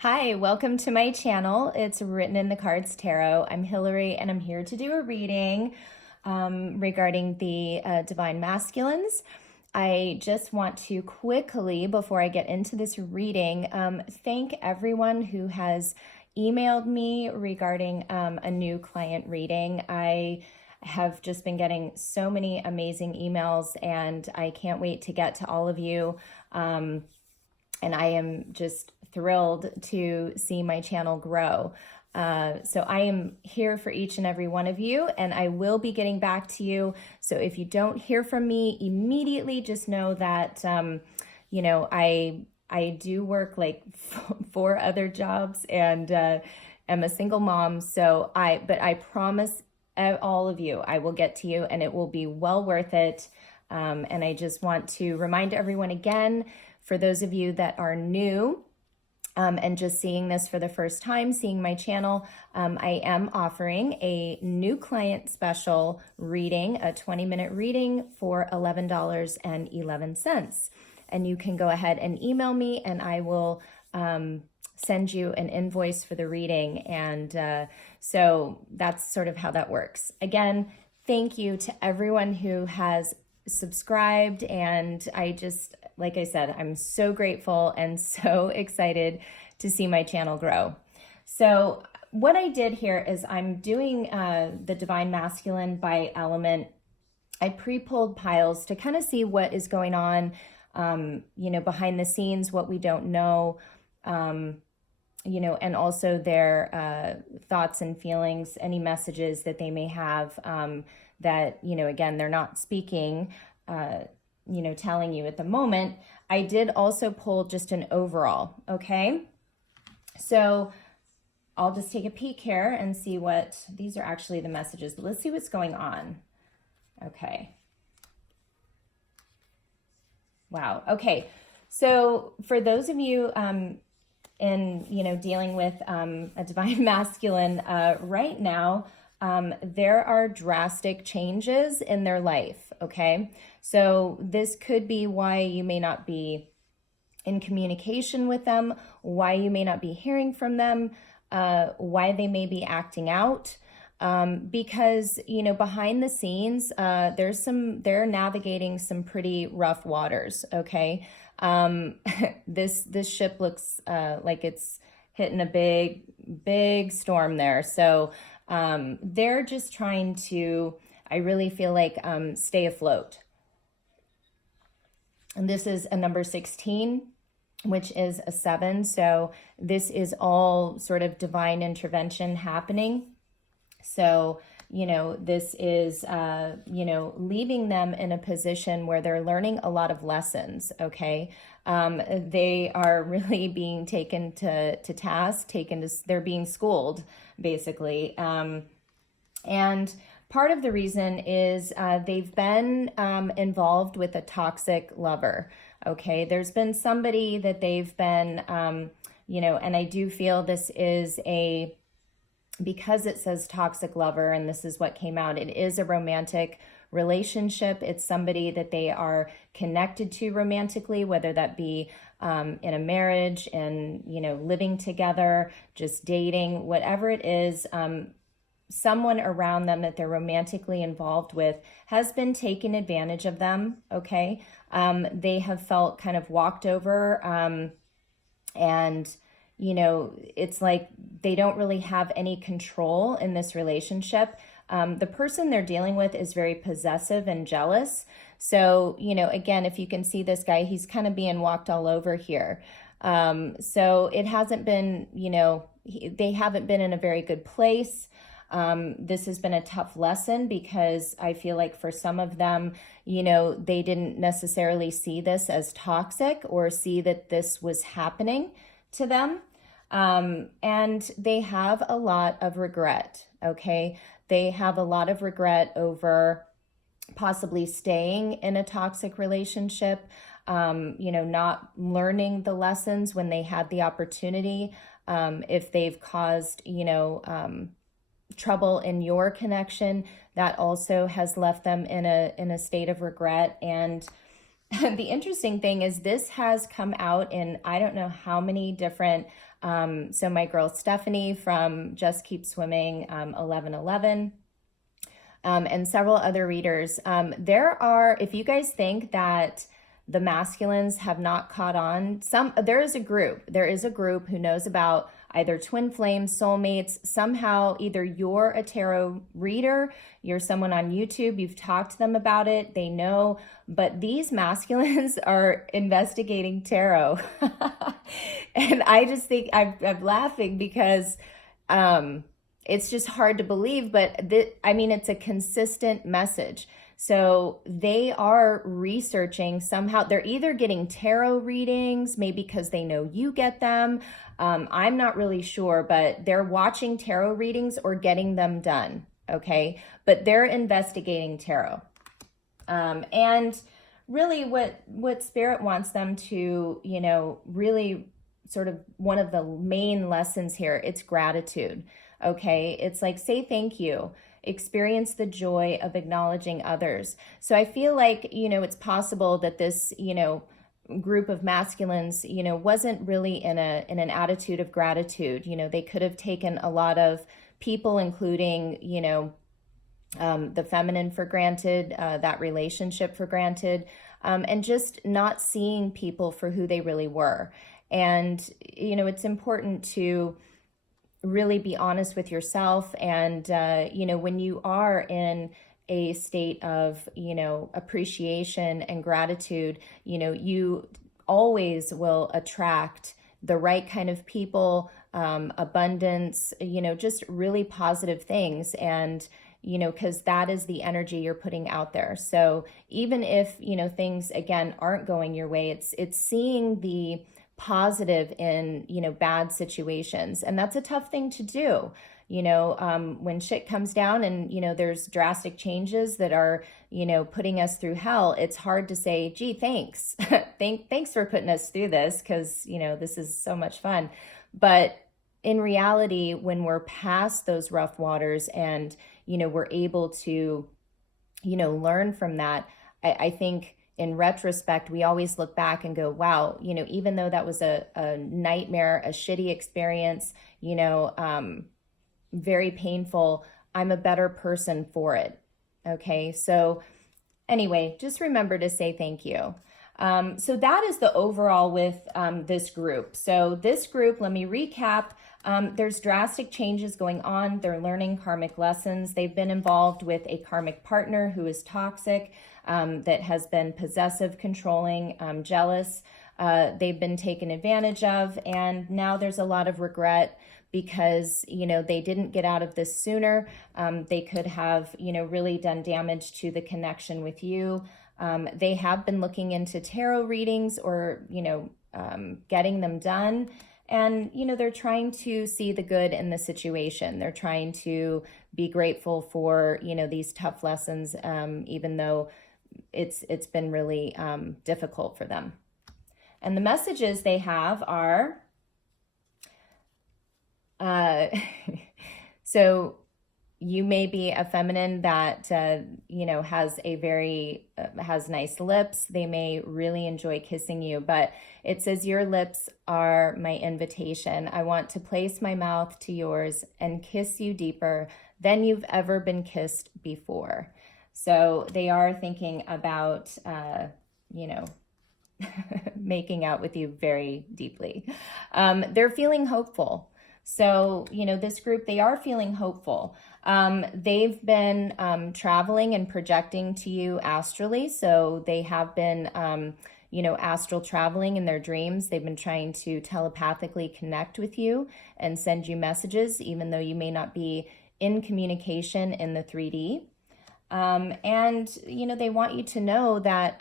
Hi, welcome to my channel. It's Written in the Cards Tarot. I'm Hilary and I'm here to do a reading regarding the Divine Masculines. I just want to quickly, before I get into this reading, thank everyone who has emailed me regarding a new client reading. I have just been getting so many amazing emails and I can't wait to get to all of you. And I am just thrilled to see my channel grow. So I am here for each and every one of you, and I will be getting back to you. So if you don't hear from me immediately, just know that, I do work like 4 other jobs and am a single mom. But I promise all of you, I will get to you and it will be well worth it. And I just want to remind everyone again, for those of you that are new and just seeing this for the first time, seeing my channel, I am offering a new client special reading, a 20-minute reading for $11.11. And you can go ahead and email me and I will send you an invoice for the reading. And so that's sort of how that works. Again, thank you to everyone who has subscribed, and like I said, I'm so grateful and so excited to see my channel grow. So what I did here is I'm doing the Divine Masculine by element. I pre-pulled piles to kind of see what is going on, behind the scenes, what we don't know, and also their thoughts and feelings, any messages that they may have that, again, they're not speaking, telling you at the moment. I did also pull just an overall, okay? So I'll just take a peek here and see what, these are actually the messages, but let's see what's going on. Okay. Wow. Okay. So for those of you dealing with a divine masculine right now, there are drastic changes in their life, okay? So this could be why you may not be in communication with them, why you may not be hearing from them, why they may be acting out, because, behind the scenes, they're navigating some pretty rough waters, okay? This ship looks like it's hitting a big storm there. So they're just trying to, I really feel like, stay afloat. And this is a number 16, which is a 7. So this is all sort of divine intervention happening. So, this is, leaving them in a position where they're learning a lot of lessons, okay? They are really being taken to task, they're being schooled, basically. And part of the reason is they've been involved with a toxic lover, okay? There's been somebody that they've been, and I do feel this is because it says toxic lover, and this is what came out, it is a romantic relationship. It's somebody that they are connected to romantically, whether that be in a marriage and, living together, just dating, whatever it is, someone around them that they're romantically involved with has been taking advantage of them, okay? They have felt kind of walked over, and it's like they don't really have any control in this relationship. The person they're dealing with is very possessive and jealous. So, again, if you can see this guy, he's kind of being walked all over here. So it hasn't been, they haven't been in a very good place. This has been a tough lesson because I feel like for some of them, they didn't necessarily see this as toxic or see that this was happening to them. And they have a lot of regret, okay? They have a lot of regret over possibly staying in a toxic relationship, not learning the lessons when they had the opportunity, if they've caused, trouble in your connection, that also has left them in a state of regret. And The interesting thing is this has come out in I don't know how many different, so my girl Stephanie from Just Keep Swimming 1111, and several other readers. There are, if you guys think that the masculines have not caught on, there is a group who knows about either twin flames, soulmates, somehow either you're a tarot reader, you're someone on YouTube, you've talked to them about it, they know, but these masculines are investigating tarot. And I just think I'm laughing because it's just hard to believe, but I mean, it's a consistent message. So they are researching somehow. They're either getting tarot readings, maybe because they know you get them. I'm not really sure, but they're watching tarot readings or getting them done. Okay. But they're investigating tarot. And really what Spirit wants them to, really sort of one of the main lessons here, it's gratitude. Okay. It's like, say thank you. Experience the joy of acknowledging others. So I feel like, it's possible that this, group of masculines, wasn't really in an attitude of gratitude. They could have taken a lot of people, including, the feminine for granted, that relationship for granted, and just not seeing people for who they really were. And, it's important to really be honest with yourself. And, when you are in a state of, appreciation and gratitude, you always will attract the right kind of people, abundance, just really positive things. And, because that is the energy you're putting out there. So even if, things again aren't going your way, it's seeing the positive in, bad situations. And that's a tough thing to do. When shit comes down and, there's drastic changes that are, putting us through hell, it's hard to say, gee, thanks. Thanks for putting us through this because, this is so much fun. But in reality, when we're past those rough waters and, we're able to, learn from that, I think in retrospect, we always look back and go, wow, even though that was a nightmare, a shitty experience, very painful, I'm a better person for it. Okay. So anyway, just remember to say thank you. So that is the overall with this group. So this group, let me recap. There's drastic changes going on. They're learning karmic lessons. They've been involved with a karmic partner who is toxic, that has been possessive, controlling, jealous. They've been taken advantage of. And now there's a lot of regret because, they didn't get out of this sooner. They could have, really done damage to the connection with you. They have been looking into tarot readings or, getting them done. And, they're trying to see the good in the situation. They're trying to be grateful for, these tough lessons, even though it's been really difficult for them. And the messages they have are, so you may be a feminine that, has has nice lips. They may really enjoy kissing you, but it says your lips are my invitation. I want to place my mouth to yours and kiss you deeper than you've ever been kissed before. So they are thinking about, making out with you very deeply. They're feeling hopeful. So, this group, they are feeling hopeful. They've been traveling and projecting to you astrally. So they have been, astral traveling in their dreams. They've been trying to telepathically connect with you and send you messages, even though you may not be in communication in the 3D. And, they want you to know that,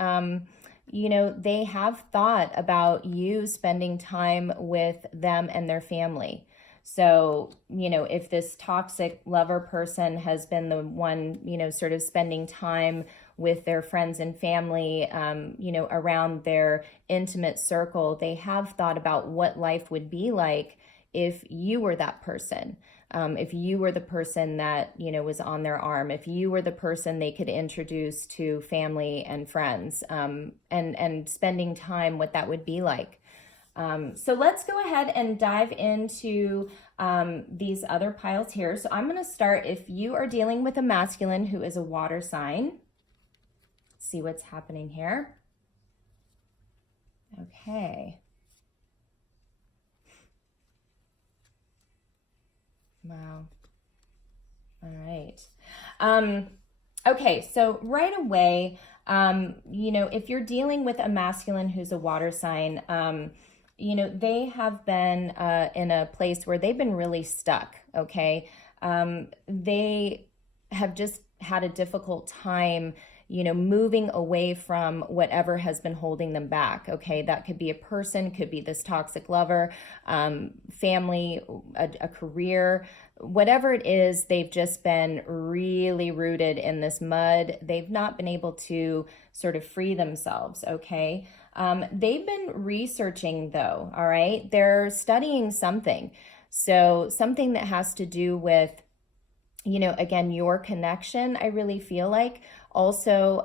they have thought about you spending time with them and their family. So, if this toxic lover person has been the one, sort of spending time with their friends and family, around their intimate circle, they have thought about what life would be like if you were that person. If you were the person that, you know, was on their arm, if you were the person they could introduce to family and friends, and spending time, what that would be like. So let's go ahead and dive into these other piles here. So I'm going to start, if you are dealing with a masculine who is a water sign, see what's happening here. Okay. Wow. All right. Okay, so right away, you know, if you're dealing with a masculine who's a water sign, you know, they have been in a place where they've been really stuck, okay? They have just had a difficult time, you know, moving away from whatever has been holding them back, okay? That could be a person, could be this toxic lover, family, a career, whatever it is. They've just been really rooted in this mud. They've not been able to sort of free themselves, okay? They've been researching though, all right? They're studying something. So something that has to do with, you know, again, your connection, I really feel like. Also,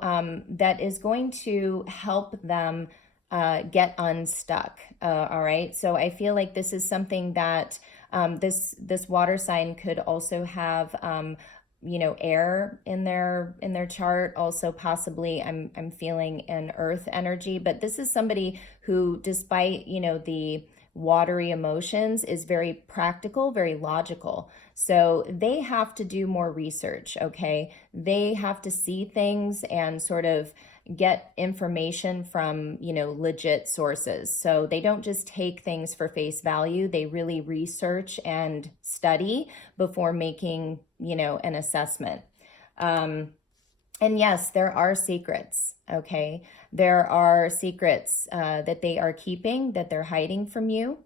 that is going to help them get unstuck, all right? So I feel like this is something that this water sign could also have, you know, air in their chart. Also, possibly, I'm feeling an earth energy. But this is somebody who, despite, you know, the watery emotions, is very practical, very logical. So they have to do more research, okay? They have to see things and sort of get information from, you know, legit sources. So they don't just take things for face value. They really research and study before making, you know, an assessment. And yes, there are secrets, okay? There are secrets that they are keeping, that they're hiding from you.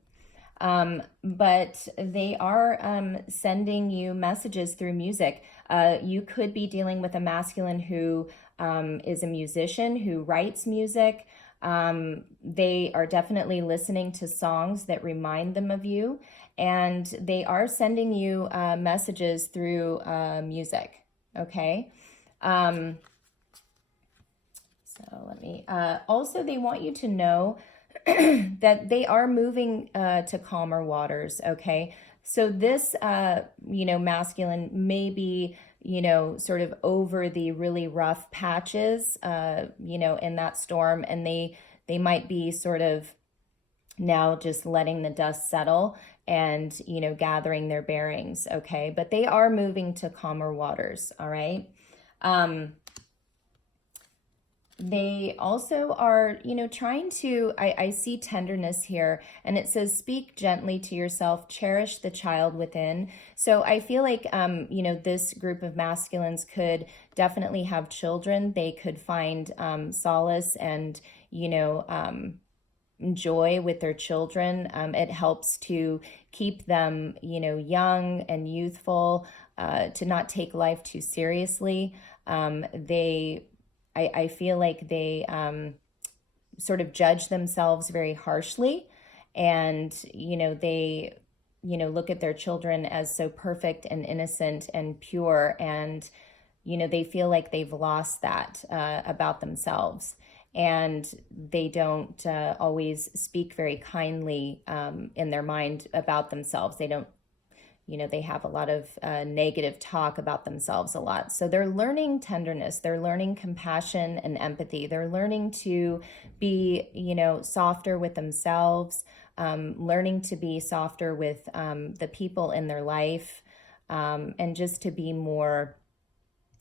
But they are sending you messages through music. You could be dealing with a masculine who is a musician, who writes music. They are definitely listening to songs that remind them of you. And they are sending you messages through music, okay? So let me, also they want you to know that they are moving to calmer waters, okay? So this, you know, masculine may be, you know, sort of over the really rough patches, you know, in that storm, and they might be sort of now just letting the dust settle and, you know, gathering their bearings, okay? But they are moving to calmer waters, all right? They also are, you know, trying to, I see tenderness here, and it says, speak gently to yourself, cherish the child within. So I feel like, you know, this group of masculines could definitely have children. They could find solace and, you know, joy with their children. It helps to keep them, you know, young and youthful, to not take life too seriously. I feel like they sort of judge themselves very harshly, and, you know, they, you know, look at their children as so perfect and innocent and pure, and, you know, they feel like they've lost that about themselves, and they don't always speak very kindly in their mind about themselves. They don't, you know, they have a lot of negative talk about themselves a lot. So they're learning tenderness, they're learning compassion and empathy. They're learning to be, you know, softer with themselves, learning to be softer with the people in their life, and just to be more,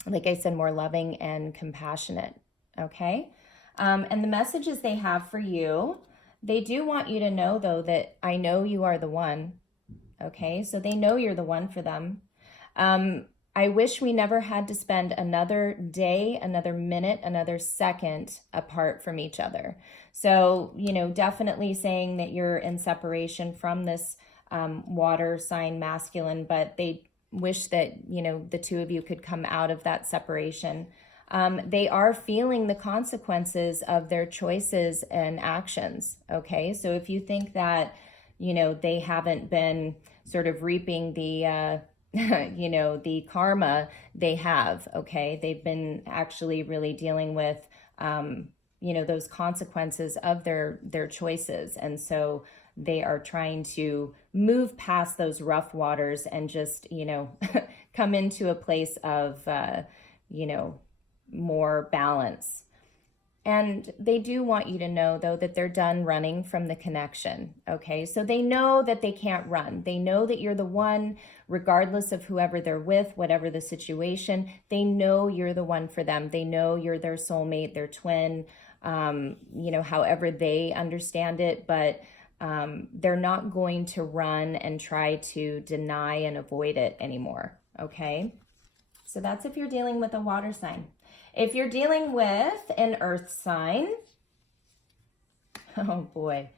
like I said, more loving and compassionate, okay? And the messages they have for you, they do want you to know, though, that I know you are the one. Okay, so they know you're the one for them. I wish we never had to spend another day, another minute, another second apart from each other. So, you know, definitely saying that you're in separation from this water sign masculine, but they wish that, you know, the two of you could come out of that separation. They are feeling the consequences of their choices and actions. Okay, so if you think that, they haven't been sort of reaping the, the karma they have, okay? They've been actually really dealing with, those consequences of their choices. And so they are trying to move past those rough waters and just, come into a place of, more balance. And they do want you to know, though, that they're done running from the connection, okay? So they know that they can't run. They know that you're the one, regardless of whoever they're with, whatever the situation. They know you're the one for them. They know you're their soulmate, their twin, however they understand it. But they're not going to run and try to deny and avoid it anymore, okay? So that's if you're dealing with a water sign. If you're dealing with an earth sign, oh boy,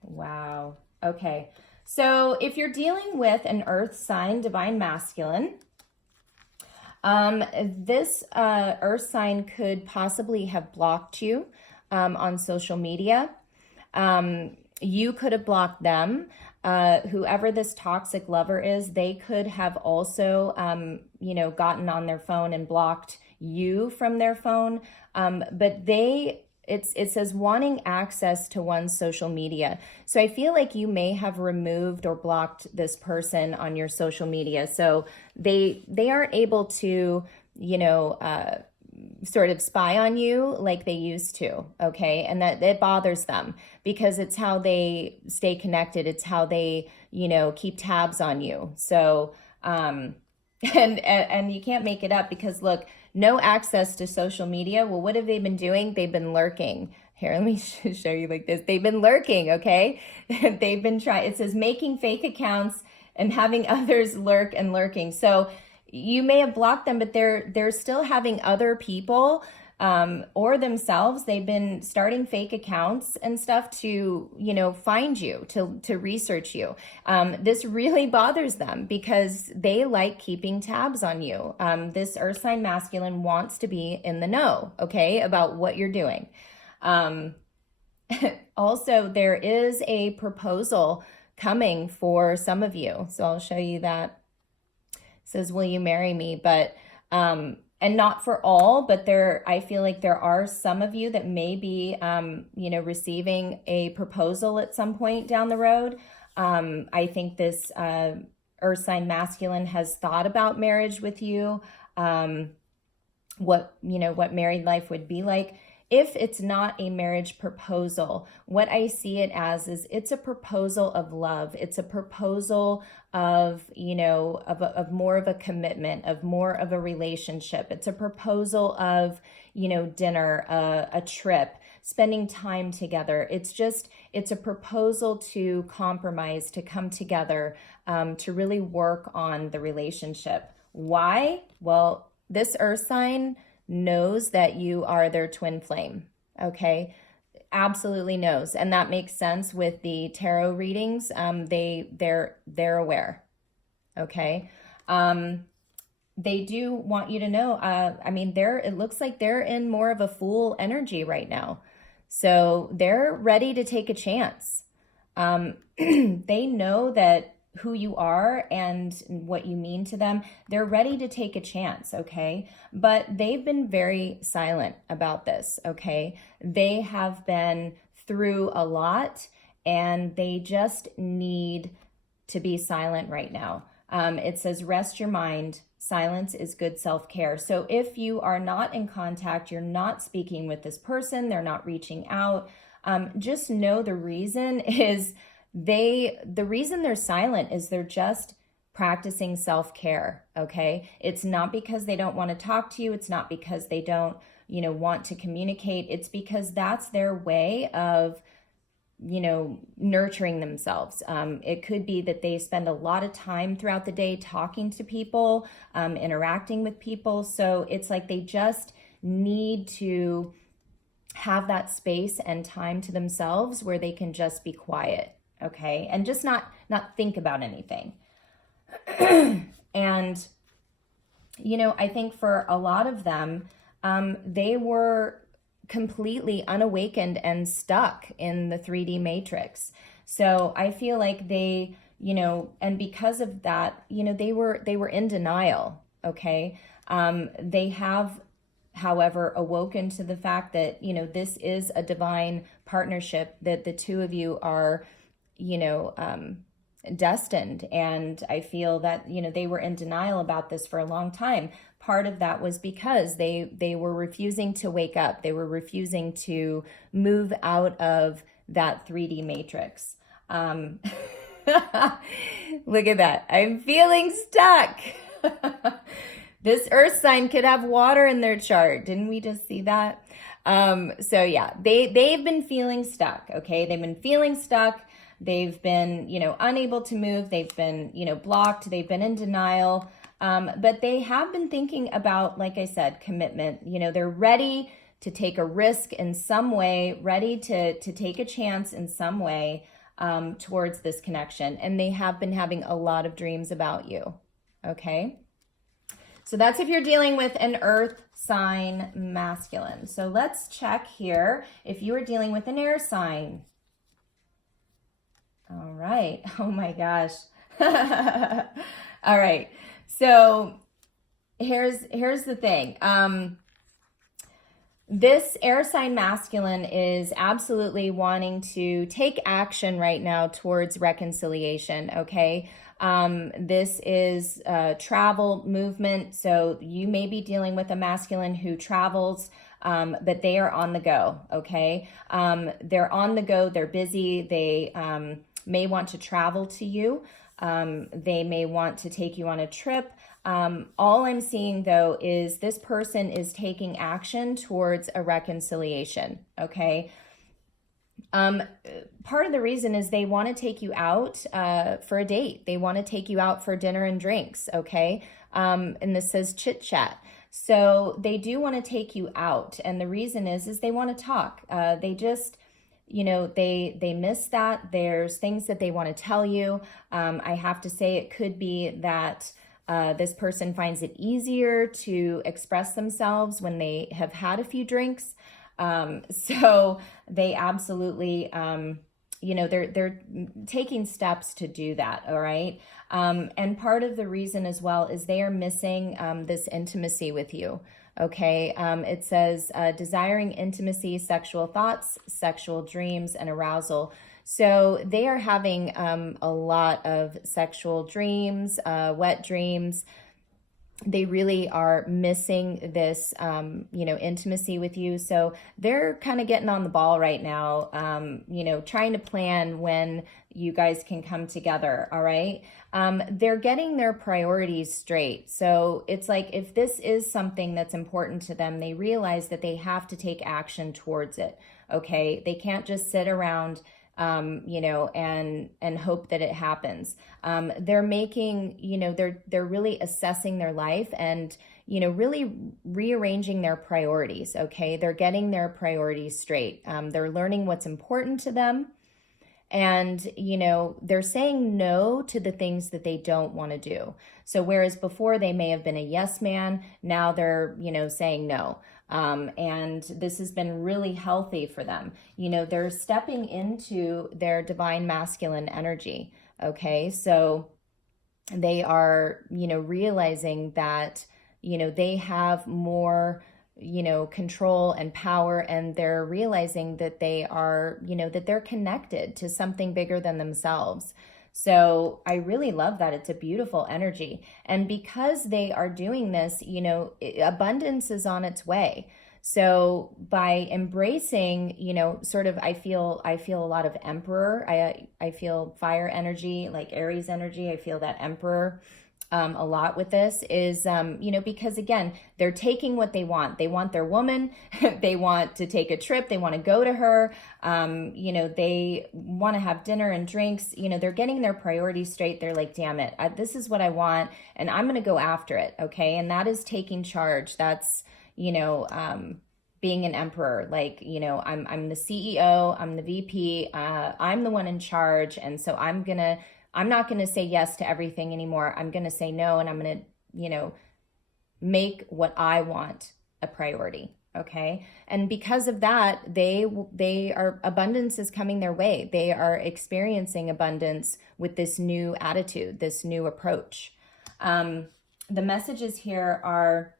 wow, okay. So if you're dealing with an earth sign, divine masculine, this earth sign could possibly have blocked you on social media. You could have blocked them. Whoever this toxic lover is, they could have also, gotten on their phone and blocked you from their phone. But it says wanting access to one's social media. So I feel like you may have removed or blocked this person on your social media. So they aren't able to, sort of spy on you like they used to, okay? And that it bothers them because it's how they stay connected. It's how they, keep tabs on you. So, and you can't make it up because look, no access to social media. Well, what have they been doing? They've been lurking. Here, let me show you like this. They've been lurking, okay? They've been trying, it says making fake accounts and having others lurk and lurking. So you may have blocked them, but they're still having other people or themselves. They've been starting fake accounts and stuff to, find you, to research you. This really bothers them because they like keeping tabs on you. This earth sign masculine wants to be in the know, okay, about what you're doing. Also, there is a proposal coming for some of you. So I'll show you that. It says, will you marry me? But, and not for all, but I feel like there are some of you that may be, receiving a proposal at some point down the road. I think this, earth sign masculine has thought about marriage with you, what married life would be like. If it's not a marriage proposal, what I see it as is it's a proposal of love. It's a proposal of, of more of a commitment, of more of a relationship. It's a proposal of, dinner, a trip, spending time together. It's a proposal to compromise, to come together, to really work on the relationship. Why? Well, this earth sign knows that you are their twin flame, okay? Absolutely knows. And that makes sense with the tarot readings. They're aware, okay? They do want you to know, it looks like they're in more of a fool energy right now. So they're ready to take a chance. They know that who you are and what you mean to them. They're ready to take a chance, okay? But they've been very silent about this, okay? They have been through a lot and they just need to be silent right now. It says, rest your mind. Silence is good self-care. So if you are not in contact, you're not speaking with this person, they're not reaching out, just know the reason is the reason they're silent is they're just practicing self-care, okay? It's not because they don't want to talk to you. It's not because they don't, want to communicate. It's because that's their way of, nurturing themselves. It could be that they spend a lot of time throughout the day talking to people, interacting with people. So it's like they just need to have that space and time to themselves where they can just be quiet. Okay, and just not think about anything. And, I think for a lot of them, they were completely unawakened and stuck in the 3D matrix. So I feel like they, and because of that, they were in denial. Okay. They have, however, awoken to the fact that, this is a divine partnership, that the two of you are, destined. And I feel that, they were in denial about this for a long time. Part of that was because they were refusing to wake up. They were refusing to move out of that 3D matrix. Look at that. I'm feeling stuck. This earth sign could have water in their chart. Didn't we just see that? So yeah, they've been feeling stuck. Okay. They've been feeling stuck. They've been, unable to move. They've been, blocked. They've been in denial. But they have been thinking about, like I said, commitment. They're ready to take a risk in some way, ready to take a chance in some way towards this connection. And they have been having a lot of dreams about you. Okay. So that's if you're dealing with an earth sign masculine. So let's check here if you are dealing with an air sign. All right. Oh my gosh. All right. So here's the thing. This air sign masculine is absolutely wanting to take action right now towards reconciliation. Okay. This is travel, movement. So you may be dealing with a masculine who travels, but they are on the go. Okay. They're on the go. They're busy. They may want to travel to you. They may want to take you on a trip. All I'm seeing though is this person is taking action towards a reconciliation. Okay. Part of the reason is they want to take you out for a date. They want to take you out for dinner and drinks. Okay. And this says chit chat. So they do want to take you out. And the reason is they want to talk. They just, they miss that. There's things that they want to tell you. I have to say it could be that this person finds it easier to express themselves when they have had a few drinks. So they absolutely, they're taking steps to do that. All right. And part of the reason as well is they are missing this intimacy with you. Okay. It says desiring intimacy, sexual thoughts, sexual dreams, and arousal. So they are having a lot of sexual dreams, wet dreams. They really are missing this, intimacy with you. So they're kind of getting on the ball right now, trying to plan when you guys can come together. All right. They're getting their priorities straight. So it's like, if this is something that's important to them, they realize that they have to take action towards it. Okay. They can't just sit around and hope that it happens. They're making, they're really assessing their life and, really rearranging their priorities. Okay. They're getting their priorities straight. They're learning what's important to them. And, they're saying no to the things that they don't want to do. So whereas before they may have been a yes man, now they're, saying no. And this has been really healthy for them. They're stepping into their divine masculine energy. Okay. So they are, realizing that, they have more, control and power, and they're realizing that they are, that they're connected to something bigger than themselves. So I really love that. It's a beautiful energy. And because they are doing this, abundance is on its way. So by embracing, I feel a lot of emperor. I feel fire energy, like Aries energy. I feel that emperor a lot with this is, because again, they're taking what they want. They want their woman. They want to take a trip. They want to go to her. They want to have dinner and drinks. They're getting their priorities straight. They're like, damn it, this is what I want, and I'm going to go after it. Okay. And that is taking charge. That's, being an emperor. Like, I'm the CEO, I'm the VP, I'm the one in charge. And so I'm not going to say yes to everything anymore. I'm going to say no, and I'm going to, make what I want a priority. Okay. And because of that, abundance is coming their way. They are experiencing abundance with this new attitude, this new approach. The messages here are,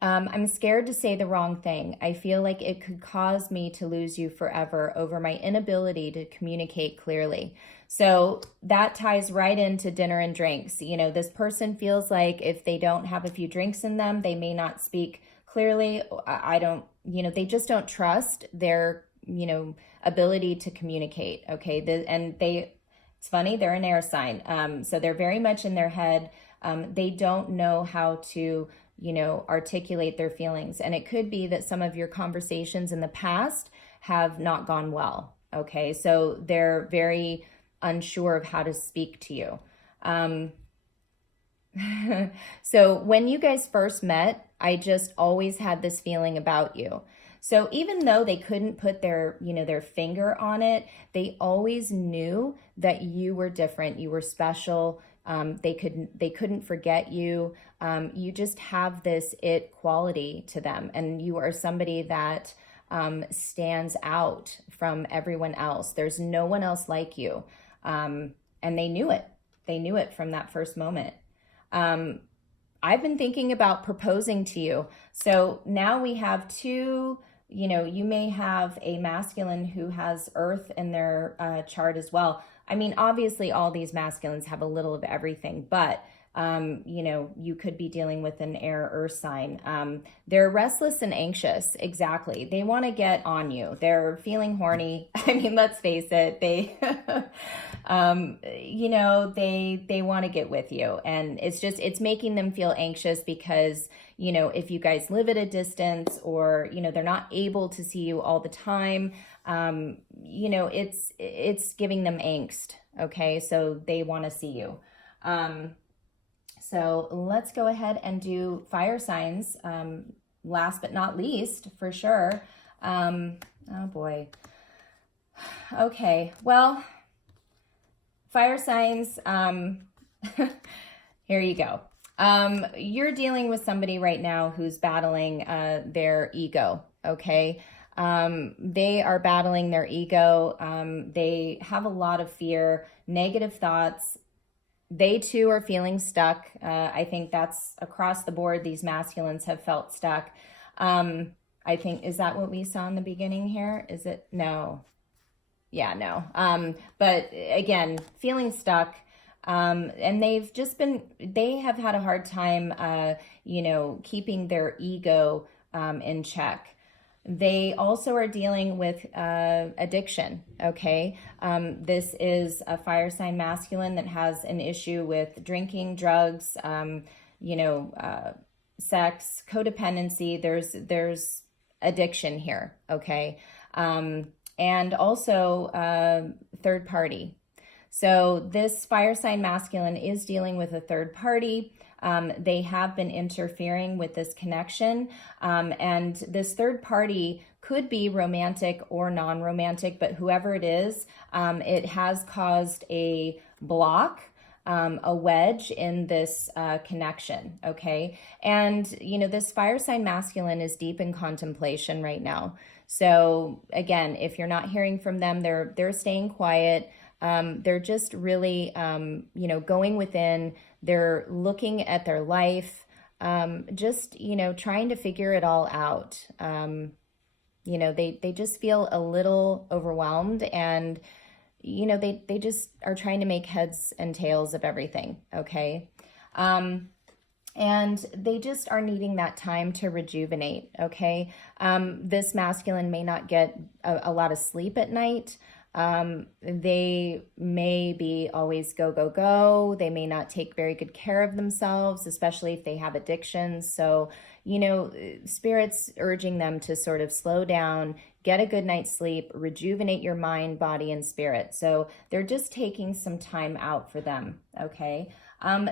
I'm scared to say the wrong thing. I feel like it could cause me to lose you forever over my inability to communicate clearly. So that ties right into dinner and drinks. You know, this person feels like if they don't have a few drinks in them, they may not speak clearly. I don't, you know, they just don't trust their, you know, ability to communicate. Okay. It's funny, they're an air sign. So they're very much in their head. They don't know how to, you know, articulate their feelings. And it could be that some of your conversations in the past have not gone well. Okay. So they're very unsure of how to speak to you. So when you guys first met, I just always had this feeling about you. So even though they couldn't put their, you know, their finger on it, they always knew that you were different. You were special. They couldn't forget you. You just have this it quality to them, and you are somebody that stands out from everyone else. There's no one else like you. And they knew it. They knew it from that first moment. I've been thinking about proposing to you. So now we have two, you know, you may have a masculine who has earth in their chart as well. I mean, obviously all these masculines have a little of everything, but you know, you could be dealing with an air earth sign. They're restless and anxious. Exactly. They want to get on you. They're feeling horny. I mean, let's face it. They, you know, they want to get with you, and it's making them feel anxious because, you know, if you guys live at a distance, or, you know, they're not able to see you all the time, you know, it's giving them angst. Okay. So they want to see you. So let's go ahead and do fire signs. Last but not least, for sure. Oh boy. Okay. Well, fire signs. Here you go. You're dealing with somebody right now who's battling their ego. Okay. They are battling their ego. They have a lot of fear, negative thoughts. They too are feeling stuck. I think that's across the board. These masculines have felt stuck. I think, is that what we saw in the beginning here? Is it? No. Yeah, no. But again, feeling stuck. And they have had a hard time, you know, keeping their ego in check. They also are dealing with addiction, okay? This is a fire sign masculine that has an issue with drinking, drugs, you know, sex, codependency. There's addiction here, okay? And also third party. So this fire sign masculine is dealing with a third party. They have been interfering with this connection. And this third party could be romantic or non-romantic, but whoever it is, it has caused a block, a wedge in this connection, okay? And, you know, this fire sign masculine is deep in contemplation right now. So again, if you're not hearing from them, they're staying quiet. They're just really, you know, going within. They're looking at their life, just, you know, trying to figure it all out. You know, they just feel a little overwhelmed, and, you know, they just are trying to make heads and tails of everything. Okay. And they just are needing that time to rejuvenate. Okay. This masculine may not get a lot of sleep at night. They may be always go, go, go. They may not take very good care of themselves, especially if they have addictions. So, you know, Spirit's urging them to sort of slow down, get a good night's sleep, rejuvenate your mind, body, and spirit. So they're just taking some time out for them. Okay.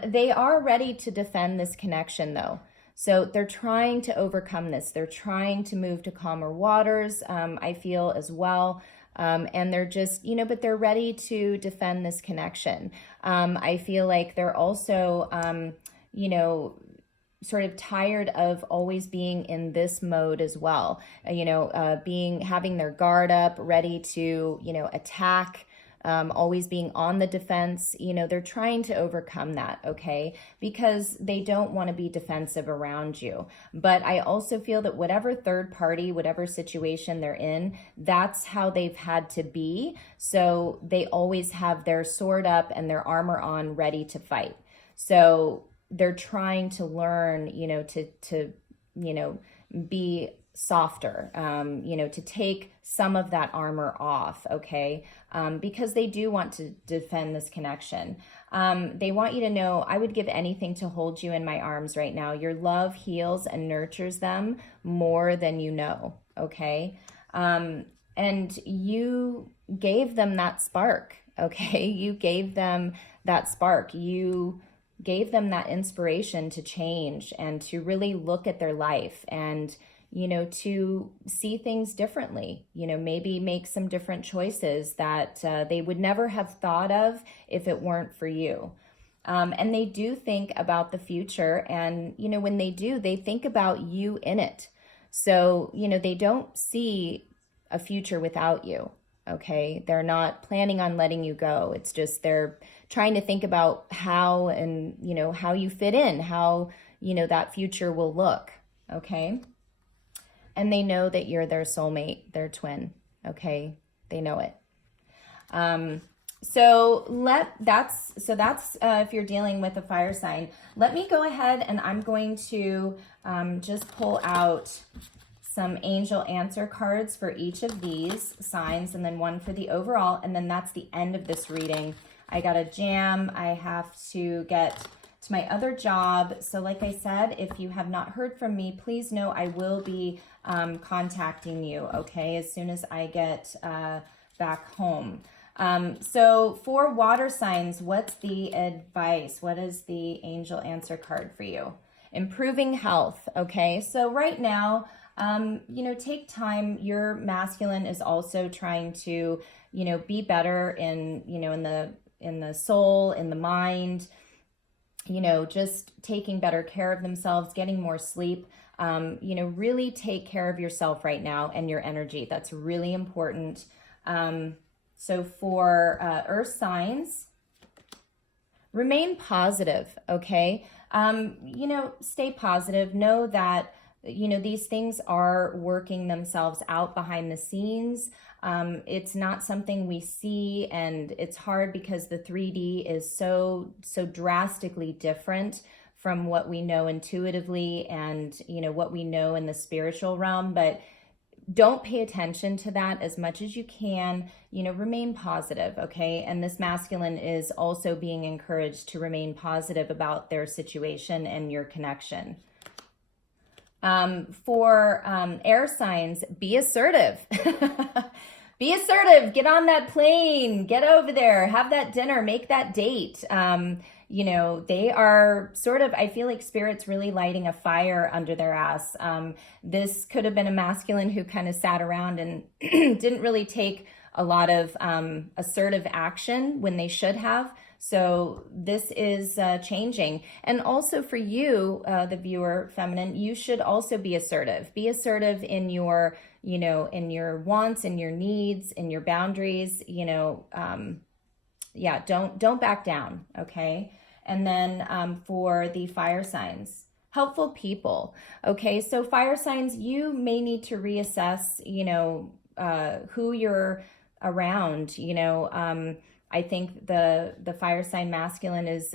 They are ready to defend this connection though. So they're trying to overcome this. They're trying to move to calmer waters. I feel as well. And they're just, you know, but they're ready to defend this connection. I feel like they're also, you know, sort of tired of always being in this mode as well. Having their guard up, ready to, attack, always being on the defense. They're trying to overcome that, okay? Because they don't want to be defensive around you. But I also feel that whatever third party, whatever situation they're in, that's how they've had to be. So they always have their sword up and their armor on, ready to fight. So they're trying to learn, to be softer, to take some of that armor off, okay? Because they do want to defend this connection. They want you to know, I would give anything to hold you in my arms right now. Your love heals and nurtures them more than you know, okay? And you gave them that spark, okay? You gave them that spark. You gave them that inspiration to change and to really look at their life and, to see things differently, maybe make some different choices that they would never have thought of if it weren't for you. And they do think about the future. And, when they do, they think about you in it. So, they don't see a future without you. Okay. They're not planning on letting you go. It's just, they're trying to think about how and, how you fit in, how, that future will look. Okay. And they know that you're their soulmate, their twin. Okay. They know it. So that's if you're dealing with a fire sign. Let me go ahead and I'm going to just pull out some angel answer cards for each of these signs, and then one for the overall, and then that's the end of this reading. I got a jam. I have to get to my other job. So like I said, if you have not heard from me, please know I will be contacting you, okay, as soon as I get back home. So for water signs, what's the advice? What is the angel answer card for you? Improving health, okay? So right now, take time. Your masculine is also trying to, be better in the soul, in the mind, just taking better care of themselves, getting more sleep. Really take care of yourself right now and your energy. That's really important. So for earth signs, remain positive, okay? Stay positive. Know that these things are working themselves out behind the scenes. It's not something we see, and it's hard because the 3D is so drastically different from what we know intuitively and, what we know in the spiritual realm. But don't pay attention to that as much as you can, remain positive, okay? And this masculine is also being encouraged to remain positive about their situation and your connection. For air signs, be assertive. Be assertive. Get on that plane. Get over there. Have that dinner. Make that date. They are sort of, I feel like spirit's really lighting a fire under their ass. This could have been a masculine who kind of sat around and didn't really take a lot of assertive action when they should have. So this is changing. And also for you, the viewer, feminine, you should also be assertive. Be assertive in your, in your wants, in your needs, in your boundaries, don't back down, okay? And then for the fire signs, helpful people, okay? So fire signs, you may need to reassess, who you're around, I think the fire sign masculine is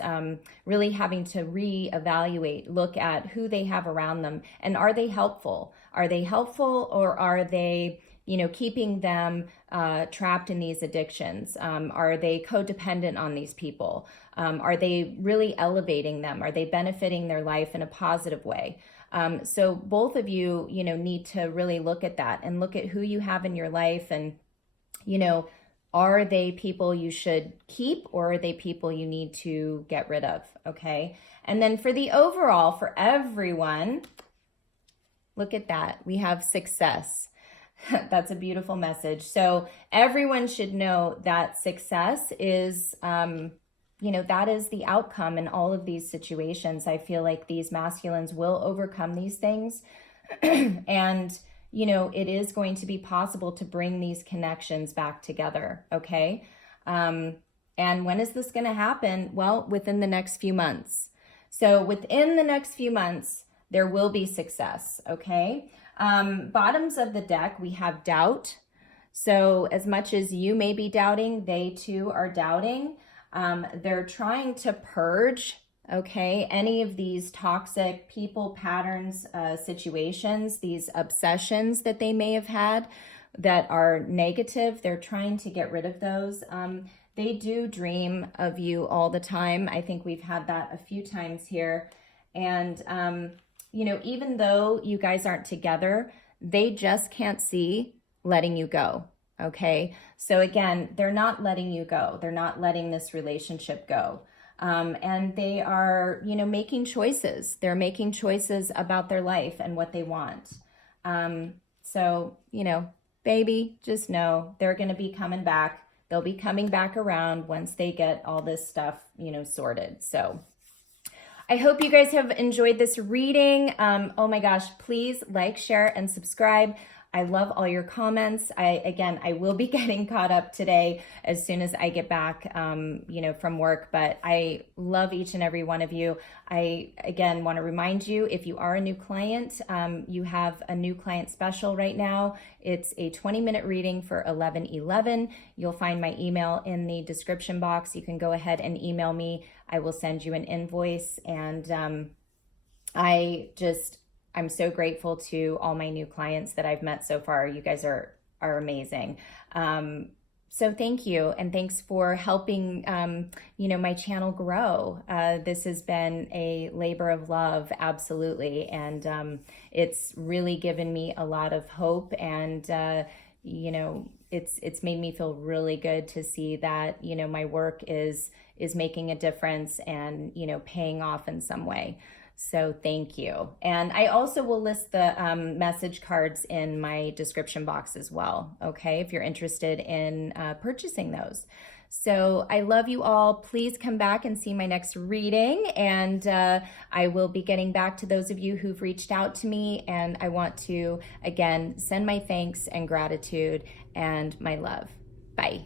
really having to reevaluate, look at who they have around them, and are they helpful? Are they helpful, or are they, keeping them trapped in these addictions? Are they codependent on these people? Are they really elevating them? Are they benefiting their life in a positive way? So both of you, need to really look at that and look at who you have in your life, and, are they people you should keep, or are they people you need to get rid of? Okay. And then for the overall, for everyone, look at that. We have success. That's a beautiful message. So everyone should know that success is you know, that is the outcome in all of these situations. I feel like these masculines will overcome these things. And, you know, it is going to be possible to bring these connections back together. Okay. And when is this going to happen? Well, within the next few months. So within the next few months, there will be success. Okay. Bottoms of the deck, we have doubt. So as much as you may be doubting, they too are doubting. They're trying to purge, okay, any of these toxic people patterns, situations, these obsessions that they may have had that are negative. They're trying to get rid of those. They do dream of you all the time. I think we've had that a few times here. And, you know, even though you guys aren't together, they just can't see letting you go. Okay. So again, they're not letting you go. They're not letting this relationship go. And they are, you know, making choices. They're making choices about their life and what they want. So, you know, baby, just know they're going to be coming back. They'll be coming back around once they get all this stuff, you know, sorted. So I hope you guys have enjoyed this reading. Oh my gosh, please like, share, and subscribe. I love all your comments. I will be getting caught up today as soon as I get back, you know, from work, but I love each and every one of you. I, again, want to remind you, if you are a new client, you have a new client special right now. It's a 20-minute reading for 11/11. You'll find my email in the description box. You can go ahead and email me. I will send you an invoice, and I'm so grateful to all my new clients that I've met so far. You guys are amazing. So thank you. And thanks for helping, you know, my channel grow. This has been a labor of love. Absolutely. And, it's really given me a lot of hope, and, you know, it's made me feel really good to see that, you know, my work is making a difference and, you know, paying off in some way. So thank you. And I also will list the message cards in my description box as well, okay, if you're interested in purchasing those. So I love you all. Please come back and see my next reading. And I will be getting back to those of you who've reached out to me. And I want to, again, send my thanks and gratitude and my love. Bye.